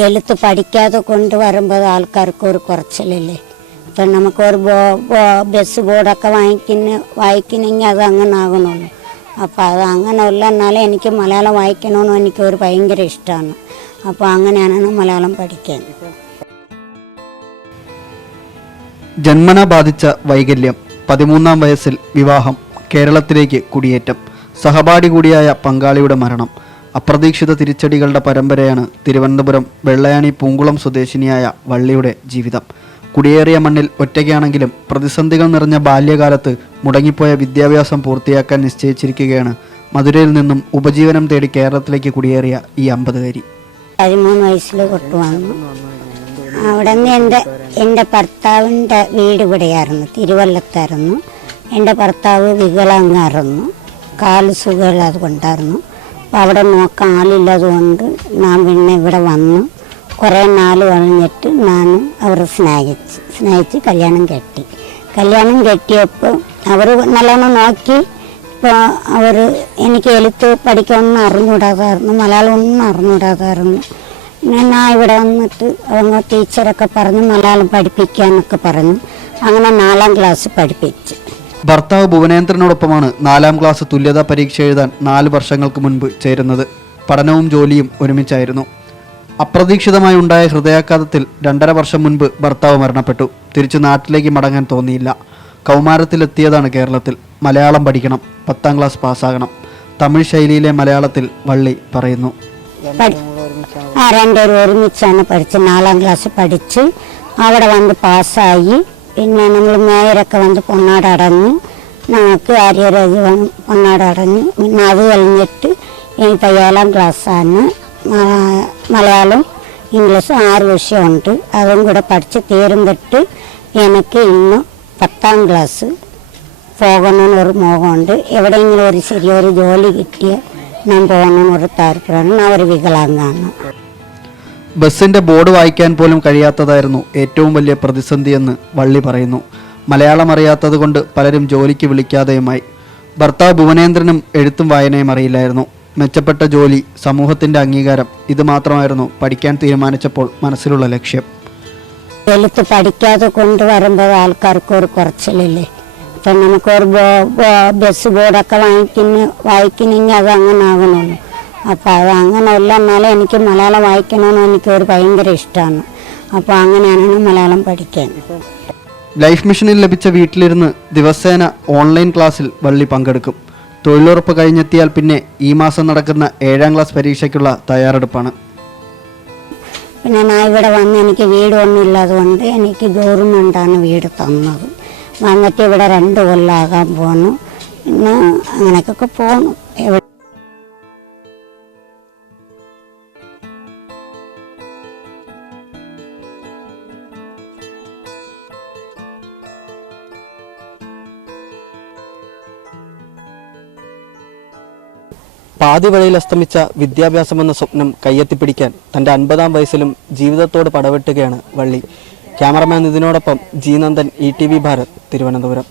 എഴുത്ത് പഠിക്കാതെ കൊണ്ടുവരുമ്പോൾ ആൾക്കാർക്ക് ഒരു കുറച്ചിലല്ലേ? ഇപ്പം നമുക്കൊരു ബോ ബോ- ബസ് ബോർഡൊക്കെ വാങ്ങിക്കുന്ന വായിക്കണമെങ്കിൽ അത് അങ്ങനെ ആകണമല്ലോ. അപ്പോൾ അത് അങ്ങനെ ഉള്ള എന്നാലും എനിക്ക് മലയാളം വായിക്കണമെന്ന് എനിക്ക് ഒരു ഭയങ്കര ഇഷ്ടമാണ്. അപ്പോൾ അങ്ങനെയാണ് മലയാളം പഠിക്കാൻ. ജന്മന ബാധിച്ച വൈകല്യം പതിമൂന്നാം വയസ്സിൽ വിവാഹം കേരളത്തിലേക്ക് കുടിയേറ്റം സഹപാഠി കൂടിയായ പങ്കാളിയുടെ മരണം അപ്രതീക്ഷിത തിരിച്ചടികളുടെ പരമ്പരയാണ് തിരുവനന്തപുരം വെള്ളയാണി പൂങ്കുളം സ്വദേശിനിയായ വള്ളിയുടെ ജീവിതം. കുടിയേറിയ മണ്ണിൽ ഒറ്റയ്ക്കാണെങ്കിലും പ്രതിസന്ധികൾ നിറഞ്ഞ ബാല്യകാലത്ത് മുടങ്ങിപ്പോയ വിദ്യാഭ്യാസം പൂർത്തിയാക്കാൻ നിശ്ചയിച്ചിരിക്കുകയാണ് മധുരയിൽ നിന്നും ഉപജീവനം തേടി കേരളത്തിലേക്ക് കുടിയേറിയ ഈ അമ്പതുകാരി. പതിമൂന്ന് വയസ്സിൽ കൊട്ടുവന്നു അവിടെ നിന്ന് എന്റെ എന്റെ ഭർത്താവിന്റെ വീട് ഇവിടെയായിരുന്നു തിരുവല്ലത്തായിരുന്നു. എന്റെ ഭർത്താവ് വികലാംഗായിരുന്നു കാൽ സുഖമില്ലാതെ കൊണ്ടായിരുന്നു. അവിടെ നോക്കാൻ ആളില്ലാതുകൊണ്ട് ഞാൻ പിന്നെ ഇവിടെ വന്നു കുറേ നാൾ കഴിഞ്ഞിട്ട് ഞാൻ അവർ സ്നേഹിച്ച് സ്നേഹിച്ച് കല്യാണം കെട്ടി കല്യാണം കെട്ടിയപ്പോൾ അവർ നല്ലോണം നോക്കി ഇപ്പോൾ അവർ എനിക്ക് എഴുത്ത് പഠിക്കാനൊന്നും അറിഞ്ഞൂടാതായിരുന്നു മലയാളം ഒന്നും അറിഞ്ഞൂടാതായിരുന്നു പിന്നെ ഞാൻ ഇവിടെ വന്നിട്ട് அவங்க ടീച്ചറൊക്കെ പറഞ്ഞ് മലയാളം പഠിപ്പിക്കാനൊക്കെ പറഞ്ഞു അങ്ങനെ നാലാം ക്ലാസ് പഠിപ്പിച്ച് ഭർത്താവ് ഭുവനേന്ദ്രനോടൊപ്പമാണ് നാലാം ക്ലാസ് തുല്യതാ പരീക്ഷ എഴുതാൻ നാല് വർഷങ്ങൾക്ക് മുൻപ് ചേരുന്നത്. പഠനവും ജോലിയും ഒരുമിച്ചായിരുന്നു. അപ്രതീക്ഷിതമായി ഉണ്ടായ ഹൃദയാഘാതത്തിൽ രണ്ടര വർഷം മുൻപ് ഭർത്താവ് മരണപ്പെട്ടു. തിരിച്ചു നാട്ടിലേക്ക് മടങ്ങാൻ തോന്നിയില്ല. കൗമാരത്തിലെത്തിയതാണ് കേരളത്തിൽ. മലയാളം പഠിക്കണം. പത്താം ക്ലാസ് പാസ്സാകണം. തമിഴ് ശൈലിയിലെ മലയാളത്തിൽ വള്ളി പറയുന്നു. ആ രണ്ടുപേരും ഒരുമിച്ചാണ് പഠിച്ച് നാലാം ക്ലാസ് പഠിച്ച് അവിടെ വന്ന് പാസ്സായി. പിന്നെ നമ്മൾ നേരൊക്കെ വന്ന് പൊന്നാട് അടഞ്ഞു ഞങ്ങൾക്ക് ആര്യരാജ് വന്ന് പൊന്നാട് അടഞ്ഞു പിന്നെ അത് കഴിഞ്ഞിട്ട് ഇനിയിപ്പോൾ ഏഴാം ക്ലാസ്സാണ് മലയാളം ഇംഗ്ലീഷ് ആറ് വിഷയമുണ്ട്. അതും കൂടെ പഠിച്ച് തീരുമ്പിട്ട് എനിക്ക് ഇന്ന് പത്താം ക്ലാസ് പോകണമെന്ന് ഒരു മോഹമുണ്ട് എവിടെയെങ്കിലും ഒരു ശരിയൊരു ജോലി കിട്ടിയാൽ ഞാൻ പോകണമെന്ന് ഒരു താല്പര്യമാണ്. ഞാൻ ഒരു വികലാംഗമാണ്. ബസ്സിന്റെ ബോർഡ് വായിക്കാൻ പോലും കഴിയാത്തതായിരുന്നു ഏറ്റവും വലിയ പ്രതിസന്ധിയെന്ന് വള്ളി പറയുന്നു. മലയാളം അറിയാത്തത് കൊണ്ട് പലരും ജോലിക്ക് വിളിക്കാതെയുമായി. ഭർത്താവ് ഭുവനേന്ദ്രനും എഴുത്തും വായനയും അറിയില്ലായിരുന്നു. മെച്ചപ്പെട്ട ജോലി സമൂഹത്തിന്റെ അംഗീകാരം ഇത് മാത്രമായിരുന്നു പഠിക്കാൻ തീരുമാനിച്ചപ്പോൾ മനസ്സിലുള്ള ലക്ഷ്യം. എഴുത്ത് പഠിക്കാതെ കൊണ്ടുവരുമ്പോൾ ആൾക്കാർക്ക് ഒരു കുറച്ചിലല്ലേ? ഇപ്പം നമുക്കൊരു ബസ് ബോർഡൊക്കെ വാങ്ങിക്കുന്ന വായിക്കുന്നെങ്കിൽ അത് അങ്ങനെ ആകണമല്ലോ. അപ്പോൾ അത് അങ്ങനെ ഉള്ള എന്നാലും എനിക്ക് മലയാളം വായിക്കണമെന്ന് എനിക്ക് ഒരു ഭയങ്കര ഇഷ്ടമാണ്. അപ്പോൾ അങ്ങനെയാണ് മലയാളം പഠിക്കാൻ. ലൈഫ് മിഷനിൽ ലഭിച്ച വീട്ടിലിരുന്ന് ദിവസേന ഓൺലൈൻ ക്ലാസ്സിൽ വള്ളി പങ്കെടുക്കും. തൊഴിലുറപ്പ് കഴിഞ്ഞെത്തിയാൽ പിന്നെ ഈ മാസം നടക്കുന്ന ഏഴാം ക്ലാസ് പരീക്ഷയ്ക്കുള്ള തയ്യാറെടുപ്പാണ്. പിന്നെ ഞാൻ ഇവിടെ വന്ന് എനിക്ക് വീടൊന്നും ഇല്ലാതുകൊണ്ട് എനിക്ക് ഗവൺമെന്റാണ് വീട് തന്നത്. വന്നിട്ട് ഇവിടെ രണ്ട് കൊല്ലാകാൻ പോന്നു. പിന്നെ അങ്ങനെയൊക്കെ പോന്നു. എവിടെ പാതി വഴിയിൽ അസ്തമിച്ച വിദ്യാഭ്യാസമെന്ന സ്വപ്നം കയ്യെത്തിപ്പിടിക്കാൻ തന്റെ അൻപതാം വയസ്സിലും ജീവിതത്തോട് പടവെട്ടുകയാണ് വള്ളി. ക്യാമറമാൻ ഇതിനോടൊപ്പം G Nandan E T V Bharat Thiruvananthapuram.